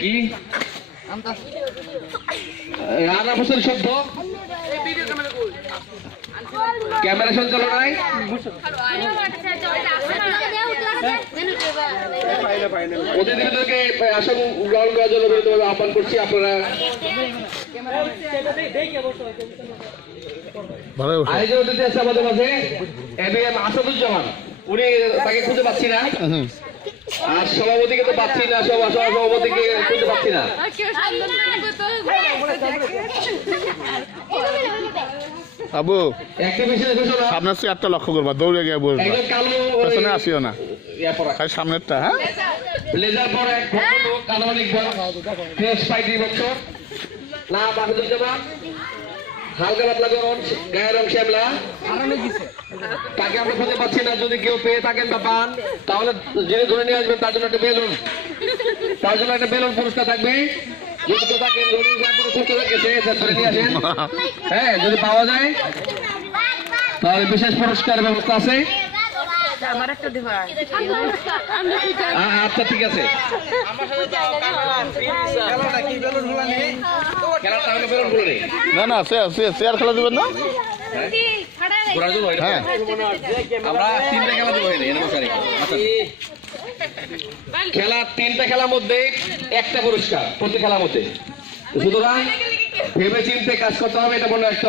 কি রানা হোসেন শব্দ ক্যামেরা সঞ্চালনায় অতিথিদেরকে আসন গ্রহণ করার জন্য বিনীতভাবে আহ্বান করছি। আপনারা আয়োজন অতিথি আছে আমাদের মাঝে এবিএম আসাদুজ্জামান, উনি তাকে খুঁজে পাচ্ছি না, আর সভাপতিকে তো পাচ্ছি না, সভাপতিকে খুঁজে পাচ্ছি না। আবু সামনের চেয়ারটা লক্ষ্য করবা, দৌড়ে গিয়ে বসবা, পেছনে আসিও না, খালি সামনেরটা। হ্যাঁ, ব্লেজার পরে কালামানিক ফ্রেশ পাইটি বছর না বাহাদুজ্জামান, হালকা পাতলা গরম গায়ের রং শ্যামলা, তাকে আমরা খুঁজে পাচ্ছি না। যদি কেউ পেয়ে থাকেন বা পান তাহলে যিনি ধরে নিয়ে আসবেন তার জন্য একটা বেলুন, পুরস্কার থাকবে। যদি কেউ থাকেন ধরে নিয়ে আসেন। হ্যাঁ, যদি পাওয়া যায় তাহলে বিশেষ পুরস্কার ব্যবস্থা আছে। আচ্ছা, ঠিক আছে। না না, চেয়ার খেলা দেবেন না? হ্যাঁ, আমরা তিনটা খেলা দেবো। তিনটা খেলার মধ্যে একটা পুরস্কার প্রতি খেলার মধ্যে, সুতরাং ভেবে চিন্তে কাজ করতে হবে, এটা মনে রাখতে হবে।